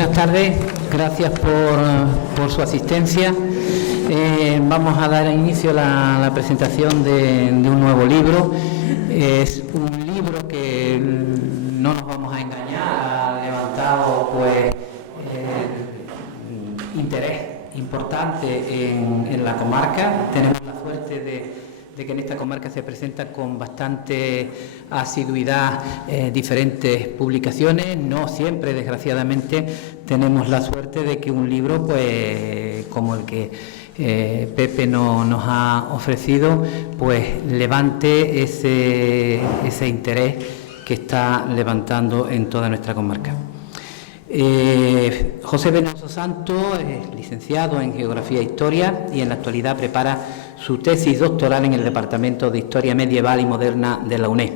Buenas tardes, gracias por su asistencia. Vamos a dar inicio a la presentación de un nuevo libro. Es un libro que, no nos vamos a engañar, ha levantado interés importante en la comarca. Tenemos la suerte de que en esta comarca se presenta con bastante asiduidad diferentes publicaciones. No siempre, desgraciadamente, tenemos la suerte de que un libro como el que Pepe nos ha ofrecido, levante ese interés que está levantando en toda nuestra comarca. José Veneroso Santos es licenciado en Geografía e Historia y en la actualidad prepara su tesis doctoral en el Departamento de Historia Medieval y Moderna de la UNED.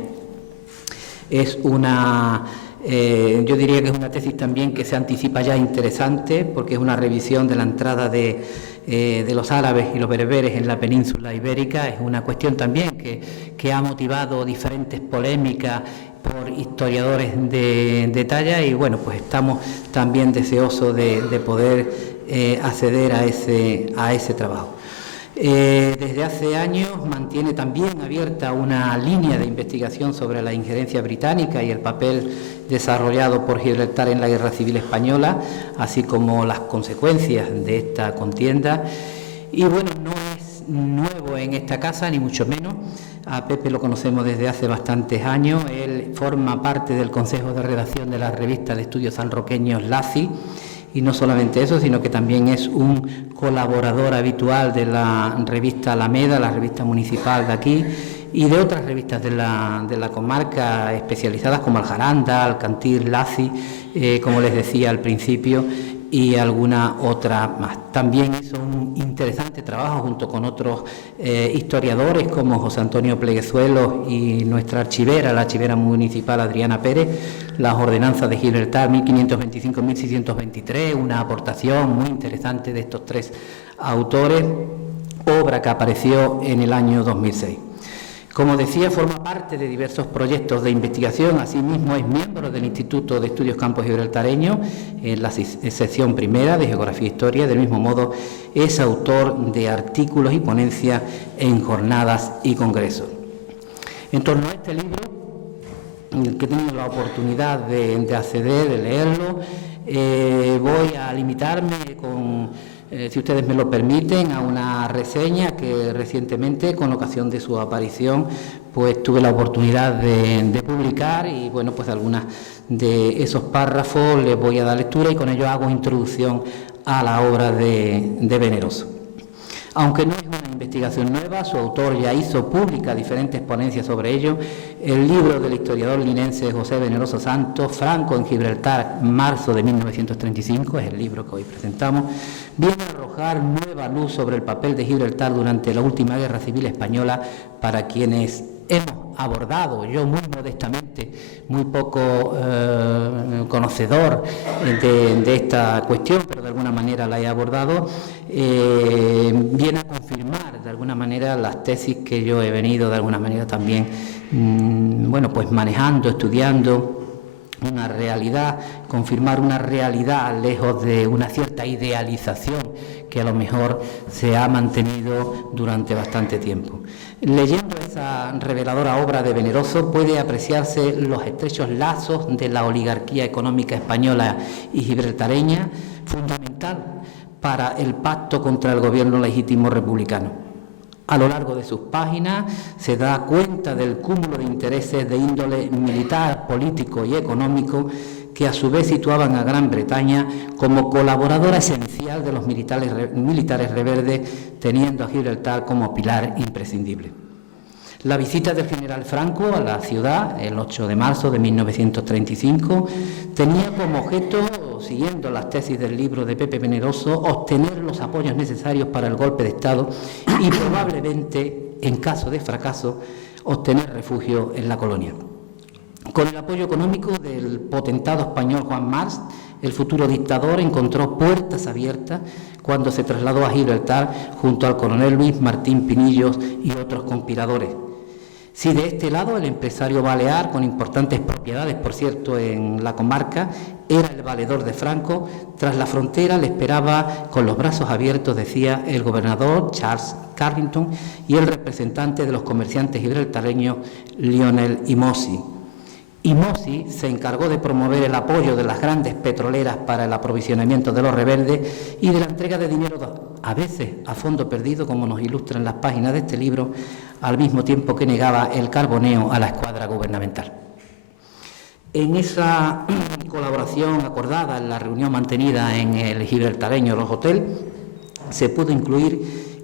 Es yo diría que es una tesis también que se anticipa ya interesante, porque es una revisión de la entrada de los árabes y los bereberes en la península ibérica. Es una cuestión también que ha motivado diferentes polémicas por historiadores de talla, y bueno, pues estamos también deseosos de poder acceder a ese trabajo. Desde hace años mantiene también abierta una línea de investigación sobre la injerencia británica y el papel desarrollado por Gibraltar en la Guerra Civil Española, así como las consecuencias de esta contienda. Y bueno, no es nuevo en esta casa, ni mucho menos. A Pepe lo conocemos desde hace bastantes años. Él forma parte del consejo de redacción de la revista de estudios sanroqueños LACI. Y no solamente eso, sino que también es un colaborador habitual de la revista Alameda, la revista municipal de aquí, y de otras revistas de la comarca especializadas como Aljaranda, Alcantir, Laci, como les decía al principio, y alguna otra más. También hizo un interesante trabajo junto con otros historiadores como José Antonio Pleguezuelos y nuestra archivera, la archivera municipal Adriana Pérez, las ordenanzas de Gibraltar 1525-1623, una aportación muy interesante de estos tres autores, obra que apareció en el año 2006. Como decía, forma parte de diversos proyectos de investigación. Asimismo, es miembro del Instituto de Estudios Campos Gibraltareños en la sección primera de Geografía e Historia. Del mismo modo, es autor de artículos y ponencias en jornadas y congresos. En torno a este libro, que he tenido la oportunidad de acceder, de leerlo, voy a limitarme si ustedes me lo permiten, a una reseña que recientemente, con ocasión de su aparición, tuve la oportunidad de publicar, y bueno, algunas de esos párrafos les voy a dar lectura, y con ello hago introducción a la obra de Veneroso. Aunque no es una investigación nueva, su autor ya hizo pública diferentes ponencias sobre ello. El libro del historiador linense José Veneroso Santos, Franco en Gibraltar, marzo de 1935, es el libro que hoy presentamos, viene a arrojar nueva luz sobre el papel de Gibraltar durante la última Guerra Civil Española, para quienes hemos abordado, yo muy modestamente, muy poco conocedor de esta cuestión, pero de alguna manera la he abordado. Viene a confirmar de alguna manera las tesis que yo he venido de alguna manera también manejando, estudiando. Una realidad, confirmar una realidad lejos de una cierta idealización que a lo mejor se ha mantenido durante bastante tiempo. Leyendo esa reveladora obra de Veneroso puede apreciarse los estrechos lazos de la oligarquía económica española y gibraltareña, fundamental para el pacto contra el gobierno legítimo republicano. A lo largo de sus páginas se da cuenta del cúmulo de intereses de índole militar, político y económico que a su vez situaban a Gran Bretaña como colaboradora esencial de los militares reverdes, teniendo a Gibraltar como pilar imprescindible. La visita del general Franco a la ciudad, el 8 de marzo de 1935, tenía como objeto, siguiendo las tesis del libro de Pepe Veneroso, obtener los apoyos necesarios para el golpe de Estado y probablemente, en caso de fracaso, obtener refugio en la colonia. Con el apoyo económico del potentado español Juan March, el futuro dictador encontró puertas abiertas cuando se trasladó a Gibraltar junto al coronel Luis Martín Pinillos y otros conspiradores. Si de este lado el empresario balear, con importantes propiedades, por cierto, en la comarca, era el valedor de Franco, tras la frontera le esperaba con los brazos abiertos, decía el gobernador Charles Carrington y el representante de los comerciantes gibraltareños Lionel Imosi. Imosi se encargó de promover el apoyo de las grandes petroleras para el aprovisionamiento de los rebeldes y de la entrega de dinero, a veces a fondo perdido, como nos ilustran las páginas de este libro, al mismo tiempo que negaba el carboneo a la escuadra gubernamental. En esa colaboración acordada en la reunión mantenida en el gibraltareño Los Hotel, se pudo incluir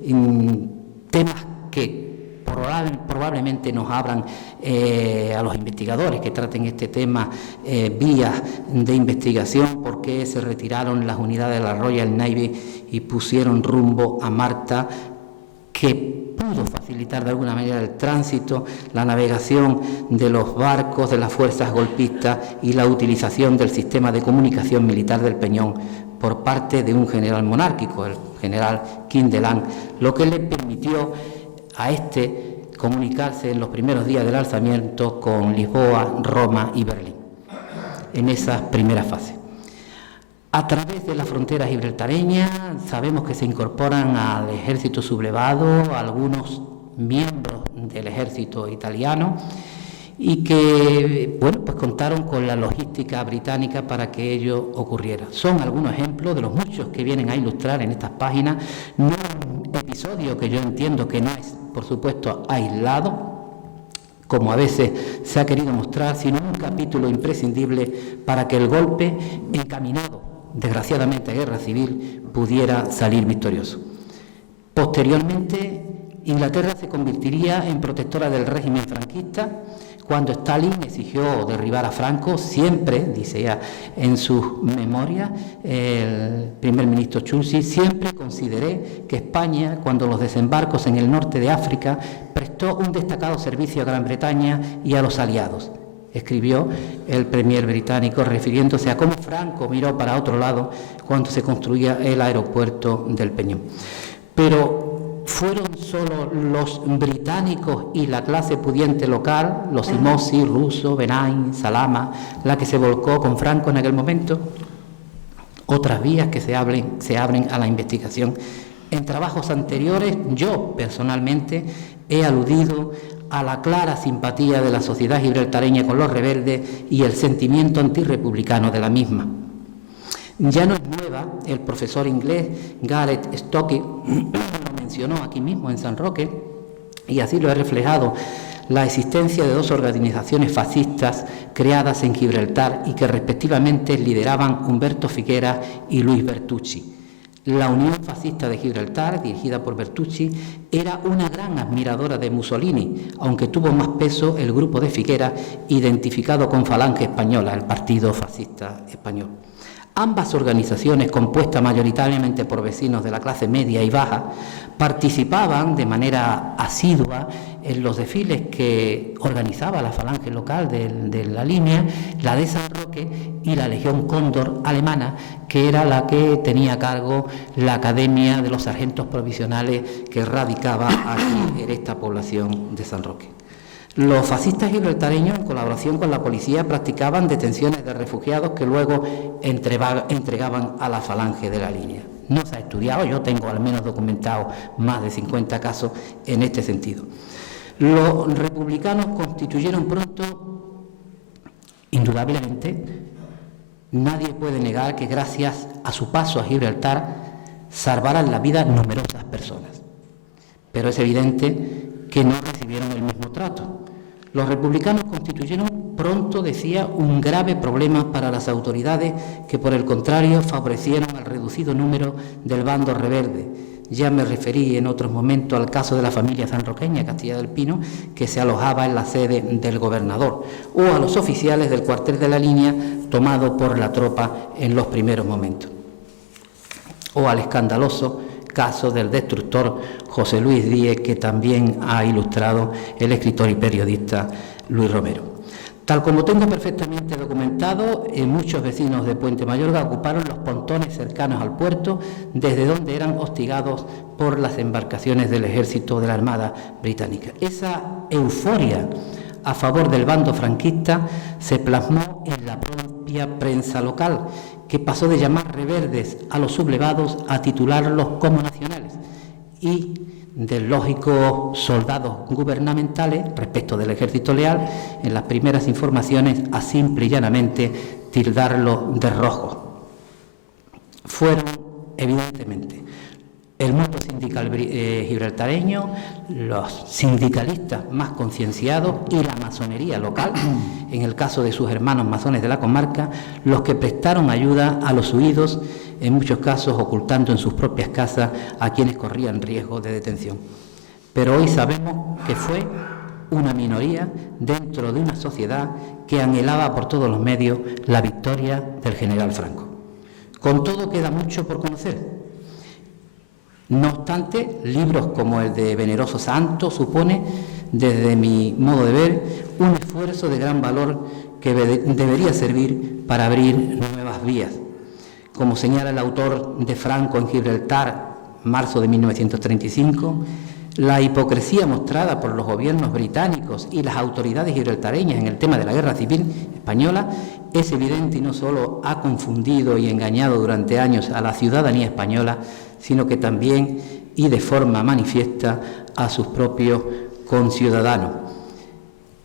temas que probablemente nos abran a los investigadores que traten este tema vías de investigación, por qué se retiraron las unidades de la Royal Navy y pusieron rumbo a Malta, que pudo facilitar de alguna manera el tránsito, la navegación de los barcos de las fuerzas golpistas y la utilización del sistema de comunicación militar del Peñón por parte de un general monárquico, el general Kindelan, lo que le permitió a este comunicarse en los primeros días del alzamiento con Lisboa, Roma y Berlín, en esas primeras fases. A través de la frontera gibraltareña sabemos que se incorporan al ejército sublevado algunos miembros del ejército italiano y que, bueno, pues contaron con la logística británica para que ello ocurriera. Son algunos ejemplos de los muchos que vienen a ilustrar en estas páginas, no un episodio que yo entiendo que no es, por supuesto, aislado, como a veces se ha querido mostrar, sino un capítulo imprescindible para que el golpe, encaminado desgraciadamente a guerra civil, pudiera salir victorioso. Posteriormente, Inglaterra se convertiría en protectora del régimen franquista. Cuando Stalin exigió derribar a Franco, siempre, dice ya en sus memorias, el primer ministro Churchill, siempre consideré que España, cuando los desembarcos en el norte de África, prestó un destacado servicio a Gran Bretaña y a los aliados, escribió el premier británico, refiriéndose a cómo Franco miró para otro lado cuando se construía el aeropuerto del Peñón. Pero ¿fueron solo los británicos y la clase pudiente local, los Imosi, Russo, Benaim, Salama, la que se volcó con Franco en aquel momento? Otras vías que se abren a la investigación. En trabajos anteriores, yo personalmente he aludido a la clara simpatía de la sociedad gibraltareña con los rebeldes y el sentimiento antirrepublicano de la misma. Ya no es nueva, el profesor inglés Gareth Stokey lo mencionó aquí mismo en San Roque, y así lo he reflejado, la existencia de dos organizaciones fascistas creadas en Gibraltar y que respectivamente lideraban Umberto Figueras y Luis Bertucci. La Unión Fascista de Gibraltar, dirigida por Bertucci, era una gran admiradora de Mussolini, aunque tuvo más peso el grupo de Figueras, identificado con Falange Española, el Partido Fascista Español. Ambas organizaciones, compuestas mayoritariamente por vecinos de la clase media y baja, participaban de manera asidua en los desfiles que organizaba la falange local de la línea, la de San Roque y la Legión Cóndor alemana, que era la que tenía a cargo la Academia de los Sargentos Provisionales que radicaba aquí en esta población de San Roque. Los fascistas gibraltareños, en colaboración con la policía, practicaban detenciones de refugiados que luego entregaban a la falange de la línea. No se ha estudiado, yo tengo al menos documentado más de 50 casos en este sentido. Los republicanos constituyeron pronto, indudablemente, nadie puede negar que gracias a su paso a Gibraltar salvaran la vida numerosas personas. Pero es evidente que no recibieron el mismo trato. Los republicanos constituyeron pronto, decía, un grave problema para las autoridades que, por el contrario, favorecieron al reducido número del bando rebelde. Ya me referí en otros momentos al caso de la familia sanroqueña, Castilla del Pino, que se alojaba en la sede del gobernador, o a los oficiales del cuartel de la línea tomado por la tropa en los primeros momentos, o al escandaloso caso del destructor José Luis Díez, que también ha ilustrado el escritor y periodista Luis Romero. Tal como tengo perfectamente documentado, muchos vecinos de Puente Mayorga ocuparon los pontones cercanos al puerto, desde donde eran hostigados por las embarcaciones del ejército de la Armada británica. Esa euforia a favor del bando franquista se plasmó en la propia prensa local, que pasó de llamar reverdes a los sublevados a titularlos como nacionales, y de lógicos soldados gubernamentales respecto del ejército leal, en las primeras informaciones, a simple y llanamente tildarlo de rojo. Fueron, evidentemente, el mundo sindical gibraltareño, los sindicalistas más concienciados y la masonería local, en el caso de sus hermanos masones de la comarca, los que prestaron ayuda a los huidos, en muchos casos ocultando en sus propias casas a quienes corrían riesgo de detención. Pero hoy sabemos que fue una minoría dentro de una sociedad que anhelaba por todos los medios la victoria del general Franco. Con todo, queda mucho por conocer. No obstante, libros como el de Veneroso Santo supone, desde mi modo de ver, un esfuerzo de gran valor que debería servir para abrir nuevas vías. Como señala el autor de Franco en Gibraltar, marzo de 1935, la hipocresía mostrada por los gobiernos británicos y las autoridades gibraltareñas en el tema de la guerra civil española es evidente y no solo ha confundido y engañado durante años a la ciudadanía española, sino que también y de forma manifiesta a sus propios conciudadanos.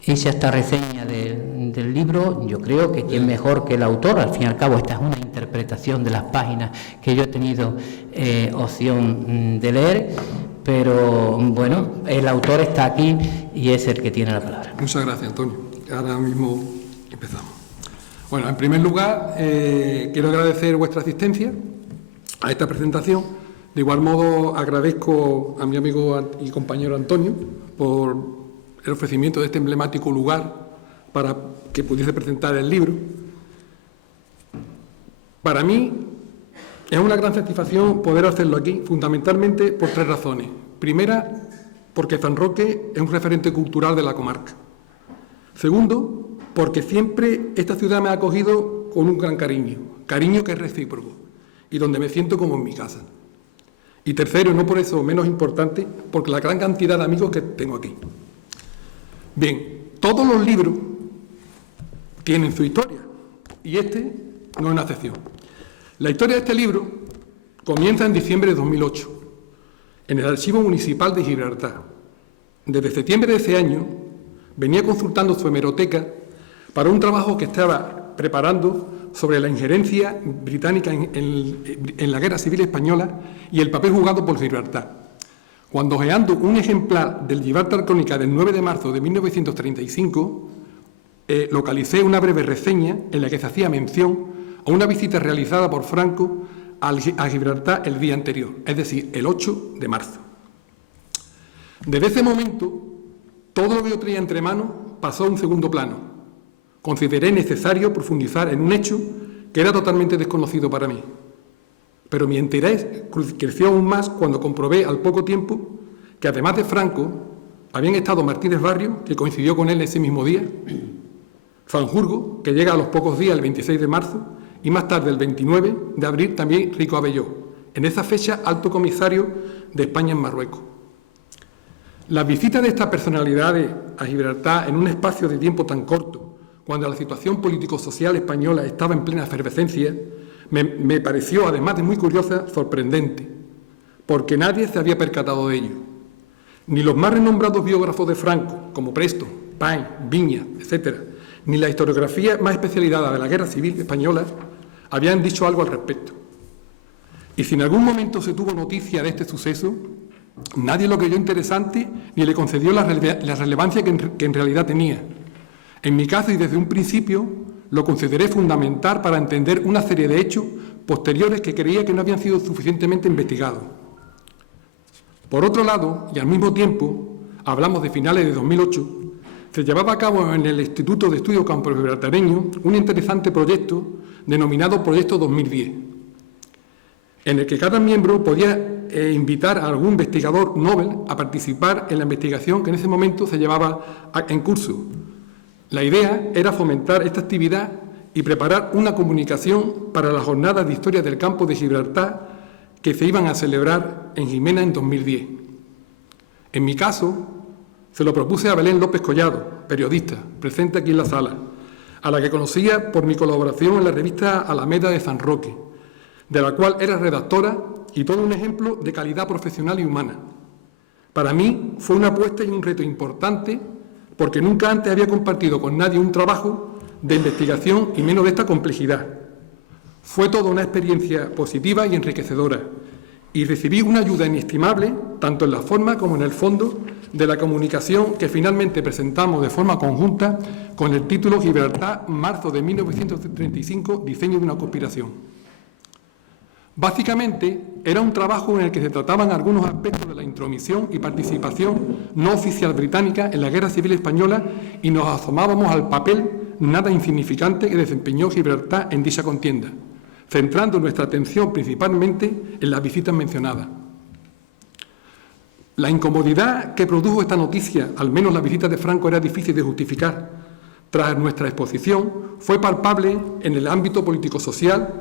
Hecha esta reseña del libro, yo creo que quién mejor que el autor. Al fin y al cabo, esta es una interpretación de las páginas que yo he tenido opción de leer, pero bueno, el autor está aquí y es el que tiene la palabra. Muchas gracias, Antonio. Ahora mismo empezamos. Bueno, en primer lugar, quiero agradecer vuestra asistencia a esta presentación. De igual modo, agradezco a mi amigo y compañero Antonio por el ofrecimiento de este emblemático lugar para que pudiese presentar el libro. Para mí es una gran satisfacción poder hacerlo aquí, fundamentalmente por tres razones. Primera, porque San Roque es un referente cultural de la comarca. Segundo, porque siempre esta ciudad me ha acogido con un gran cariño que es recíproco y donde me siento como en mi casa. Y tercero, no por eso menos importante, porque la gran cantidad de amigos que tengo aquí. Bien, todos los libros tienen su historia y este no es una excepción. La historia de este libro comienza en diciembre de 2008, en el Archivo Municipal de Gibraltar. Desde septiembre de ese año venía consultando su hemeroteca para un trabajo que estaba preparando sobre la injerencia británica en la Guerra Civil Española y el papel jugado por Gibraltar. Cuando hojeando un ejemplar del Gibraltar Crónica del 9 de marzo de 1935, localicé una breve reseña en la que se hacía mención a una visita realizada por Franco a Gibraltar el día anterior, es decir, el 8 de marzo. Desde ese momento, todo lo que yo traía entre manos pasó a un segundo plano. Consideré necesario profundizar en un hecho que era totalmente desconocido para mí. Pero mi interés creció aún más cuando comprobé al poco tiempo que, además de Franco, habían estado Martínez Barrio, que coincidió con él ese mismo día, Sanjurjo, que llega a los pocos días, el 26 de marzo, y más tarde, el 29 de abril, también Rico Abelló, en esa fecha alto comisario de España en Marruecos. Las visitas de estas personalidades a Gibraltar en un espacio de tiempo tan corto, cuando la situación político-social española estaba en plena efervescencia, me pareció, además de muy curiosa, sorprendente, porque nadie se había percatado de ello. Ni los más renombrados biógrafos de Franco, como Preston, Paine, Viña, etc., ni la historiografía más especializada de la Guerra Civil Española habían dicho algo al respecto. Y si en algún momento se tuvo noticia de este suceso, nadie lo creyó interesante ni le concedió la relevancia que en realidad tenía. En mi caso, y desde un principio, lo consideré fundamental para entender una serie de hechos posteriores que creía que no habían sido suficientemente investigados. Por otro lado, y al mismo tiempo, hablamos de finales de 2008, se llevaba a cabo en el Instituto de Estudios Campo-Gibraltareño un interesante proyecto denominado Proyecto 2010, en el que cada miembro podía invitar a algún investigador Nobel a participar en la investigación que en ese momento se llevaba en curso. La idea era fomentar esta actividad y preparar una comunicación para las jornadas de historia del campo de Gibraltar que se iban a celebrar en Jimena en 2010. En mi caso, se lo propuse a Belén López Collado, periodista, presente aquí en la sala, a la que conocía por mi colaboración en la revista Alameda de San Roque, de la cual era redactora y todo un ejemplo de calidad profesional y humana. Para mí fue una apuesta y un reto importante porque nunca antes había compartido con nadie un trabajo de investigación y menos de esta complejidad. Fue toda una experiencia positiva y enriquecedora y recibí una ayuda inestimable, tanto en la forma como en el fondo, de la comunicación que finalmente presentamos de forma conjunta con el título Gibraltar, marzo de 1935, diseño de una conspiración. Básicamente, era un trabajo en el que se trataban algunos aspectos de la intromisión y participación no oficial británica en la Guerra Civil Española y nos asomábamos al papel nada insignificante que desempeñó Gibraltar en dicha contienda, centrando nuestra atención principalmente en las visitas mencionadas. La incomodidad que produjo esta noticia, al menos la visita de Franco, era difícil de justificar. Tras nuestra exposición, fue palpable en el ámbito político-social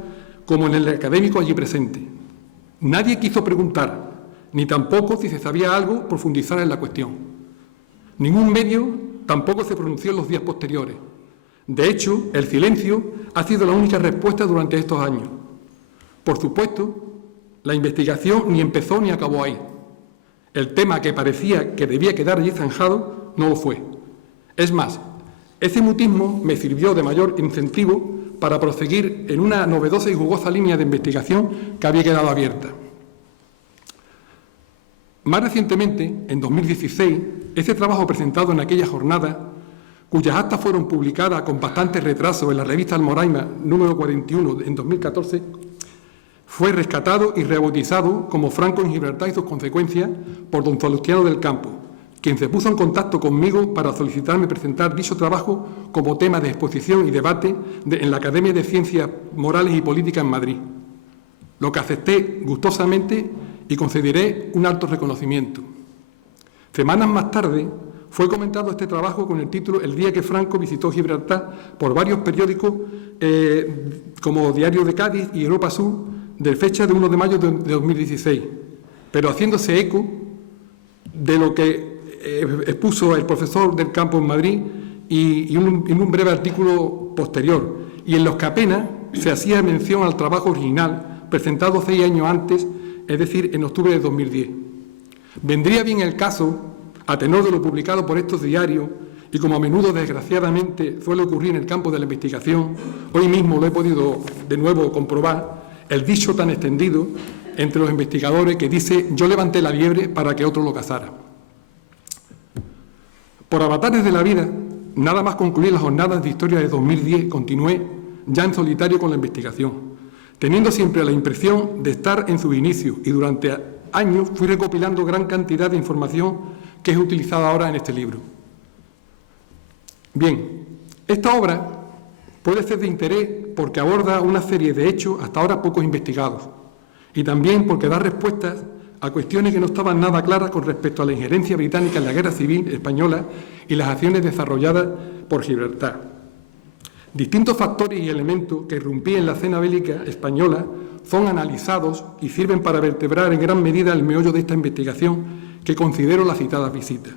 como en el académico allí presente. Nadie quiso preguntar, ni tampoco, si se sabía algo, profundizar en la cuestión. Ningún medio tampoco se pronunció en los días posteriores. De hecho, el silencio ha sido la única respuesta durante estos años. Por supuesto, la investigación ni empezó ni acabó ahí. El tema que parecía que debía quedar allí zanjado no lo fue. Es más, ese mutismo me sirvió de mayor incentivo para proseguir en una novedosa y jugosa línea de investigación que había quedado abierta. Más recientemente, en 2016, ese trabajo presentado en aquella jornada, cuyas actas fueron publicadas con bastante retraso en la revista Almoraima número 41 en 2014, fue rescatado y rebautizado como Franco en Gibraltar y sus consecuencias por don Salustiano del Campo, quien se puso en contacto conmigo para solicitarme presentar dicho trabajo como tema de exposición y debate en la Academia de Ciencias Morales y Políticas en Madrid, lo que acepté gustosamente y concederé un alto reconocimiento. Semanas más tarde fue comentado este trabajo con el título El día que Franco visitó Gibraltar por varios periódicos como Diario de Cádiz y Europa Sur, de fecha de 1 de mayo de 2016, pero haciéndose eco de lo que expuso el profesor del Campo en Madrid y en un breve artículo posterior, y en los que apenas se hacía mención al trabajo original presentado 6 años antes, es decir, en octubre de 2010. Vendría bien el caso, a tenor de lo publicado por estos diarios, y como a menudo desgraciadamente suele ocurrir en el campo de la investigación, hoy mismo lo he podido de nuevo comprobar, el dicho tan extendido entre los investigadores que dice: yo levanté la liebre para que otro lo cazara. Por avatares de la vida, nada más concluir las jornadas de historia de 2010, continué ya en solitario con la investigación, teniendo siempre la impresión de estar en sus inicios, y durante años fui recopilando gran cantidad de información que es utilizada ahora en este libro. Bien, esta obra puede ser de interés porque aborda una serie de hechos hasta ahora pocos investigados, y también porque da respuestas a cuestiones que no estaban nada claras con respecto a la injerencia británica en la Guerra Civil Española y las acciones desarrolladas por Gibraltar. Distintos factores y elementos que irrumpían en la escena bélica española son analizados y sirven para vertebrar en gran medida el meollo de esta investigación que considero las citadas visitas.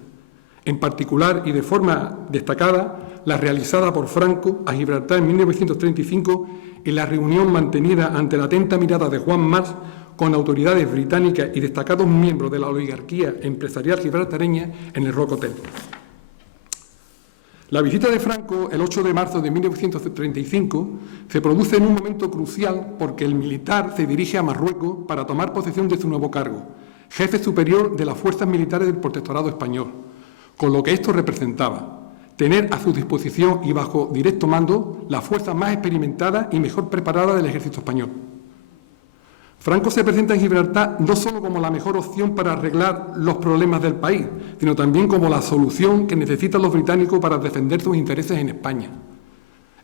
En particular y de forma destacada, la realizada por Franco a Gibraltar en 1935 y la reunión mantenida ante la atenta mirada de Juan March con autoridades británicas y destacados miembros de la oligarquía empresarial gibraltareña en el Rock Hotel. La visita de Franco, el 8 de marzo de 1935, se produce en un momento crucial porque el militar se dirige a Marruecos para tomar posesión de su nuevo cargo, jefe superior de las fuerzas militares del Protectorado Español, con lo que esto representaba: tener a su disposición y bajo directo mando la fuerza más experimentada y mejor preparada del ejército español. Franco se presenta en Gibraltar no solo como la mejor opción para arreglar los problemas del país, sino también como la solución que necesitan los británicos para defender sus intereses en España.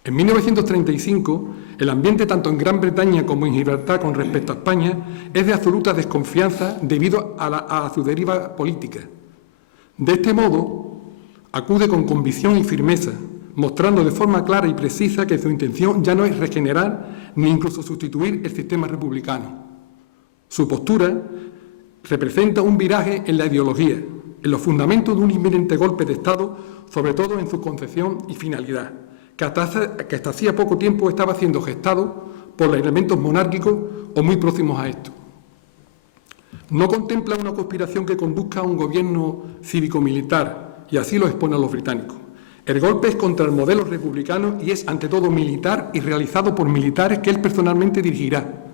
En 1935, el ambiente tanto en Gran Bretaña como en Gibraltar con respecto a España es de absoluta desconfianza debido a su deriva política. De este modo, acude con convicción y firmeza, mostrando de forma clara y precisa que su intención ya no es regenerar ni incluso sustituir el sistema republicano. Su postura representa un viraje en la ideología, en los fundamentos de un inminente golpe de Estado, sobre todo en su concepción y finalidad, que hasta hacía poco tiempo estaba siendo gestado por los elementos monárquicos o muy próximos a esto. No contempla una conspiración que conduzca a un gobierno cívico-militar, y así lo expone a los británicos. El golpe es contra el modelo republicano y es ante todo militar y realizado por militares que él personalmente dirigirá.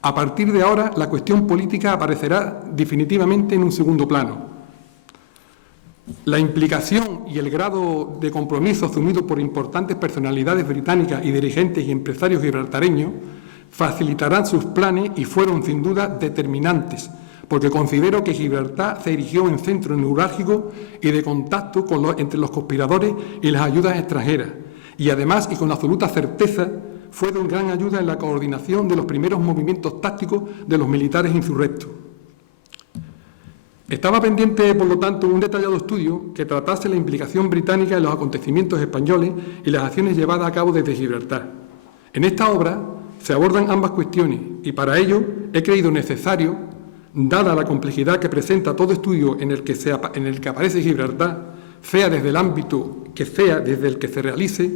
A partir de ahora, la cuestión política aparecerá definitivamente en un segundo plano. La implicación y el grado de compromiso asumido por importantes personalidades británicas y dirigentes y empresarios gibraltareños facilitarán sus planes y fueron sin duda determinantes, porque considero que Gibraltar se erigió en centro neurálgico y de contacto entre los conspiradores y las ayudas extranjeras, y además y con absoluta certeza fue de gran ayuda en la coordinación de los primeros movimientos tácticos de los militares insurrectos. Estaba pendiente, por lo tanto, un detallado estudio que tratase la implicación británica en los acontecimientos españoles y las acciones llevadas a cabo desde Gibraltar. En esta obra se abordan ambas cuestiones y para ello he creído necesario, dada la complejidad que presenta todo estudio en el que aparece Gibraltar, sea desde el ámbito que sea desde el que se realice,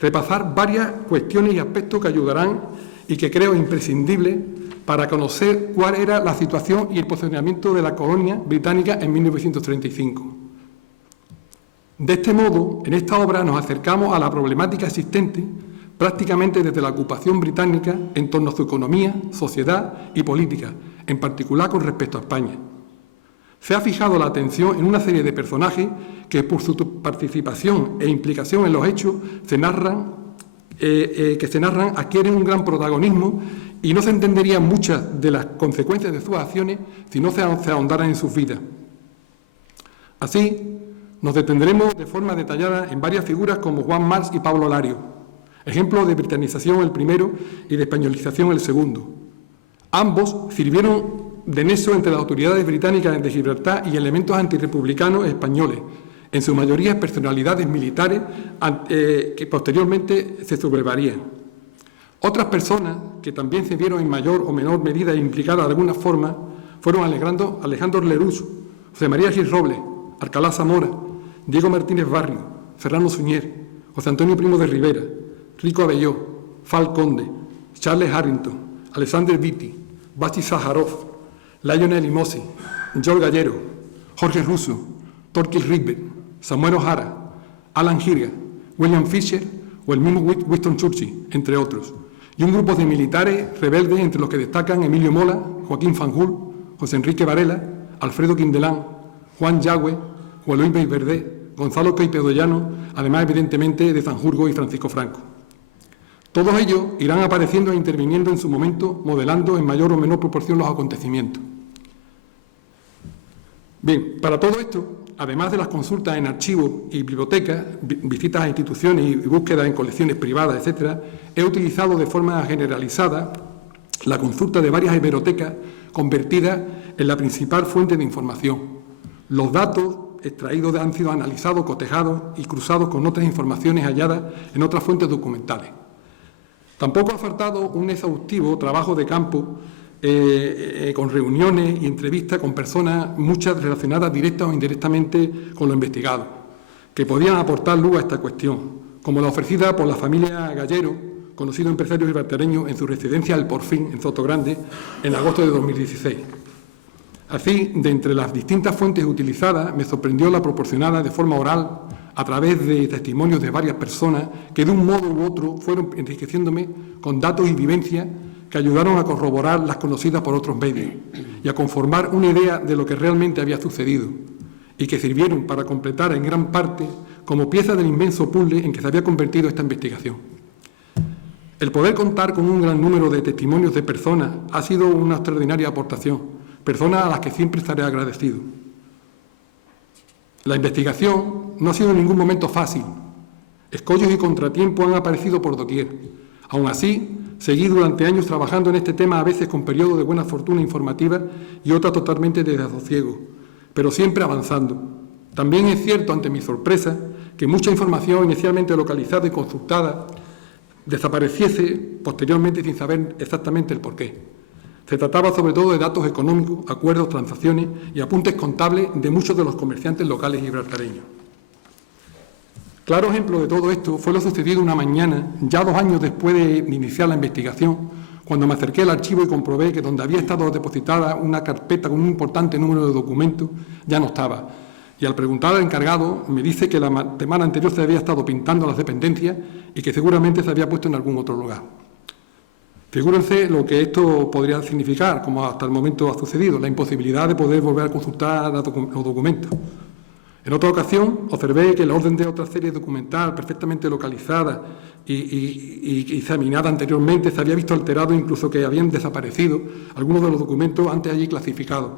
repasar varias cuestiones y aspectos que ayudarán y que creo imprescindibles para conocer cuál era la situación y el posicionamiento de la colonia británica en 1935. De este modo, en esta obra nos acercamos a la problemática existente prácticamente desde la ocupación británica en torno a su economía, sociedad y política, en particular con respecto a España. Se ha fijado la atención en una serie de personajes que por su participación e implicación en los hechos adquieren un gran protagonismo y no se entenderían muchas de las consecuencias de sus acciones si no se ahondaran en sus vidas. Así, nos detendremos de forma detallada en varias figuras como Juan March y Pablo Lario, ejemplo de britanización el primero y de españolización el segundo. Ambos sirvieron de nexo entre las autoridades británicas de Gibraltar y elementos antirrepublicanos españoles, en su mayoría personalidades militares que posteriormente se sublevarían. Otras personas que también se vieron en mayor o menor medida implicadas de alguna forma fueron Alejandro Lerroux, José María Gil Robles, Alcalá Zamora, Diego Martínez Barrio, Fernando Suñer, José Antonio Primo de Rivera, Rico Abelló, Fal Conde, Charles Harrington, Alexander Beatty, Bachi Sájarov, Lionel Imosi, George Gallero, Jorge Russo, Torquil Ribet, Samuel O'Hara, Alan Hirga, William Fisher o el mismo Winston Churchill, entre otros, y un grupo de militares rebeldes entre los que destacan Emilio Mola, Joaquín Fanjul, José Enrique Varela, Alfredo Quindelán, Juan Yagüe, Juan Luis Beiverdé, Gonzalo Coipedollano, además evidentemente de Sanjurjo y Francisco Franco. Todos ellos irán apareciendo e interviniendo en su momento, modelando en mayor o menor proporción los acontecimientos. Bien, para todo esto, además de las consultas en archivos y bibliotecas, visitas a instituciones y búsquedas en colecciones privadas, etc., he utilizado de forma generalizada la consulta de varias hemerotecas convertidas en la principal fuente de información. Los datos extraídos han sido analizados, cotejados y cruzados con otras informaciones halladas en otras fuentes documentales. Tampoco ha faltado un exhaustivo trabajo de campo con reuniones y entrevistas con personas, muchas relacionadas directa o indirectamente con lo investigado, que podían aportar luz a esta cuestión, como la ofrecida por la familia Gallero, conocido empresario gibraltareño, en su residencia El Porfín, en Sotogrande, en agosto de 2016. Así, de entre las distintas fuentes utilizadas, me sorprendió la proporcionada de forma oral, a través de testimonios de varias personas, que de un modo u otro fueron enriqueciéndome con datos y vivencias que ayudaron a corroborar las conocidas por otros medios y a conformar una idea de lo que realmente había sucedido y que sirvieron para completar en gran parte como pieza del inmenso puzzle en que se había convertido esta investigación. El poder contar con un gran número de testimonios de personas ha sido una extraordinaria aportación, personas a las que siempre estaré agradecido. La investigación no ha sido en ningún momento fácil. Escollos y contratiempos han aparecido por doquier. Aún así, seguí durante años trabajando en este tema, a veces con periodos de buena fortuna informativa y otras totalmente de desasosiego, pero siempre avanzando. También es cierto, ante mi sorpresa, que mucha información inicialmente localizada y consultada desapareciese posteriormente sin saber exactamente el porqué. Se trataba sobre todo de datos económicos, acuerdos, transacciones y apuntes contables de muchos de los comerciantes locales gibraltareños. Claro ejemplo de todo esto fue lo sucedido una mañana, ya 2 años después de iniciar la investigación, cuando me acerqué al archivo y comprobé que donde había estado depositada una carpeta con un importante número de documentos ya no estaba. Y al preguntar al encargado me dice que la semana anterior se había estado pintando las dependencias y que seguramente se había puesto en algún otro lugar. Figúrense lo que esto podría significar, como hasta el momento ha sucedido, la imposibilidad de poder volver a consultar los documentos. En otra ocasión observé que el orden de otra serie documental perfectamente localizada y examinada anteriormente se había visto alterado, incluso que habían desaparecido algunos de los documentos antes allí clasificados,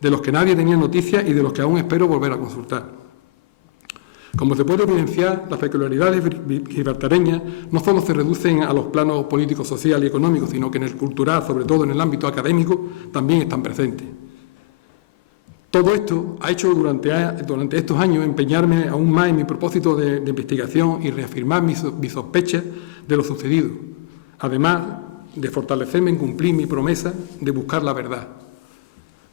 de los que nadie tenía noticia y de los que aún espero volver a consultar. Como se puede evidenciar, las peculiaridades gibraltareñas no solo se reducen a los planos políticos, social y económicos, sino que en el cultural, sobre todo en el ámbito académico, también están presentes. Todo esto ha hecho durante estos años empeñarme aún más en mi propósito de investigación y reafirmar mis sospechas de lo sucedido, además de fortalecerme en cumplir mi promesa de buscar la verdad.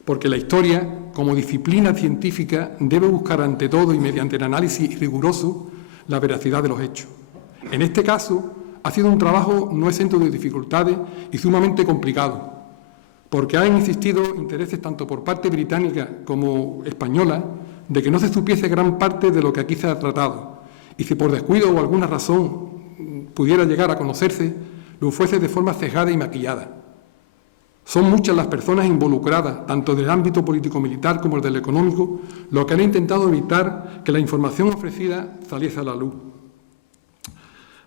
Porque la historia, como disciplina científica, debe buscar ante todo y mediante el análisis riguroso la veracidad de los hechos. En este caso, ha sido un trabajo no exento de dificultades y sumamente complicado, porque han existido intereses tanto por parte británica como española de que no se supiese gran parte de lo que aquí se ha tratado, y si por descuido o alguna razón pudiera llegar a conocerse, lo fuese de forma cejada y maquillada. Son muchas las personas involucradas, tanto del ámbito político-militar como del económico, lo que han intentado evitar que la información ofrecida saliese a la luz.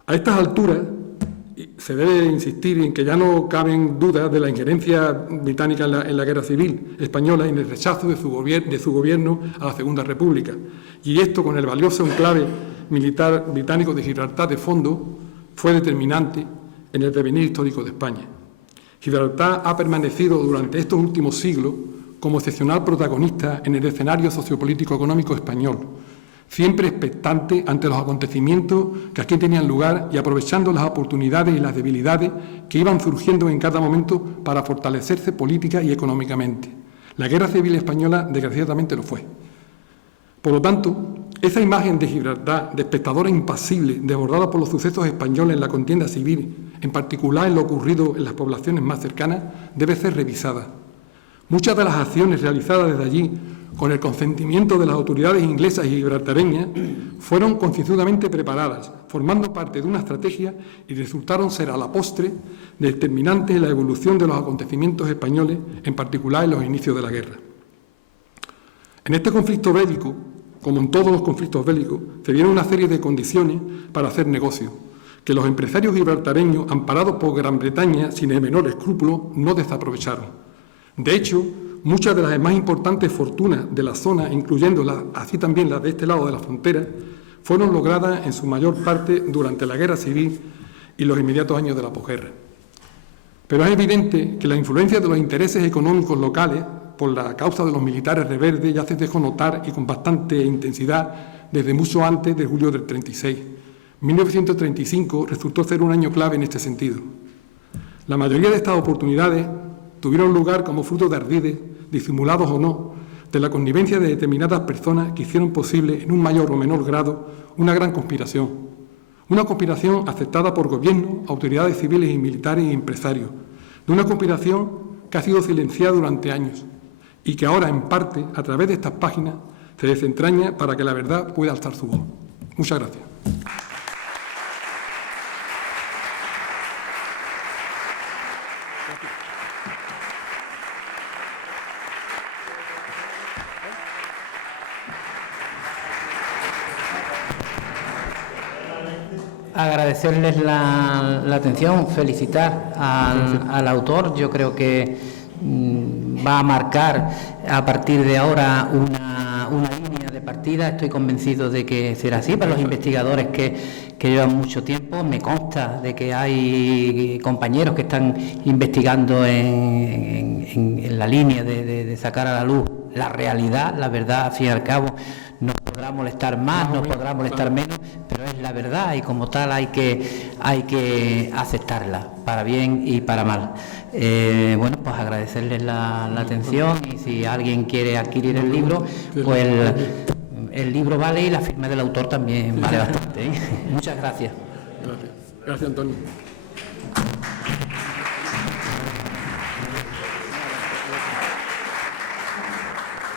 A estas alturas, se debe insistir en que ya no caben dudas de la injerencia británica en la guerra civil española y en el rechazo de su gobierno a la Segunda República. Y esto, con el valioso enclave militar británico de Gibraltar de fondo, fue determinante en el devenir histórico de España. Gibraltar ha permanecido durante estos últimos siglos como excepcional protagonista en el escenario sociopolítico económico español, siempre expectante ante los acontecimientos que aquí tenían lugar y aprovechando las oportunidades y las debilidades que iban surgiendo en cada momento para fortalecerse política y económicamente. La Guerra Civil Española, desgraciadamente, lo fue. Por lo tanto, esa imagen de Gibraltar, de espectadora impasible, desbordada por los sucesos españoles en la contienda civil, en particular en lo ocurrido en las poblaciones más cercanas, debe ser revisada. Muchas de las acciones realizadas desde allí, con el consentimiento de las autoridades inglesas y gibraltareñas, fueron concienzudamente preparadas, formando parte de una estrategia y resultaron ser a la postre determinantes en la evolución de los acontecimientos españoles, en particular en los inicios de la guerra. En este conflicto bélico, como en todos los conflictos bélicos, se dieron una serie de condiciones para hacer negocio, que los empresarios gibraltareños, amparados por Gran Bretaña sin el menor escrúpulo, no desaprovecharon. De hecho, muchas de las más importantes fortunas de la zona, incluyendo así también las de este lado de la frontera, fueron logradas en su mayor parte durante la Guerra Civil y los inmediatos años de la posguerra. Pero es evidente que la influencia de los intereses económicos locales, por la causa de los militares rebeldes, ya se dejó notar y con bastante intensidad desde mucho antes de julio del 36. 1935 resultó ser un año clave en este sentido. La mayoría de estas oportunidades tuvieron lugar como fruto de ardides, disimulados o no, de la connivencia de determinadas personas que hicieron posible, en un mayor o menor grado, una gran conspiración. Una conspiración aceptada por gobiernos, autoridades civiles y militares y empresarios. De una conspiración que ha sido silenciada durante años y que ahora, en parte, a través de estas páginas, se desentraña para que la verdad pueda alzar su voz. Muchas gracias. Agradecerles la atención, felicitar al autor. Yo creo que va a marcar a partir de ahora una línea de partida. Estoy convencido de que será así para los investigadores que llevan mucho tiempo. Me consta de que hay compañeros que están investigando en la línea de sacar a la luz la realidad, la verdad, al fin y al cabo, nos podrá molestar más, nos podrá molestar menos, pero es la verdad y como tal hay que aceptarla, para bien y para mal. Bueno, pues agradecerles la atención, y si alguien quiere adquirir el libro, pues el libro vale, y la firma del autor también vale bastante, ¿eh? Muchas gracias. Gracias, Antonio.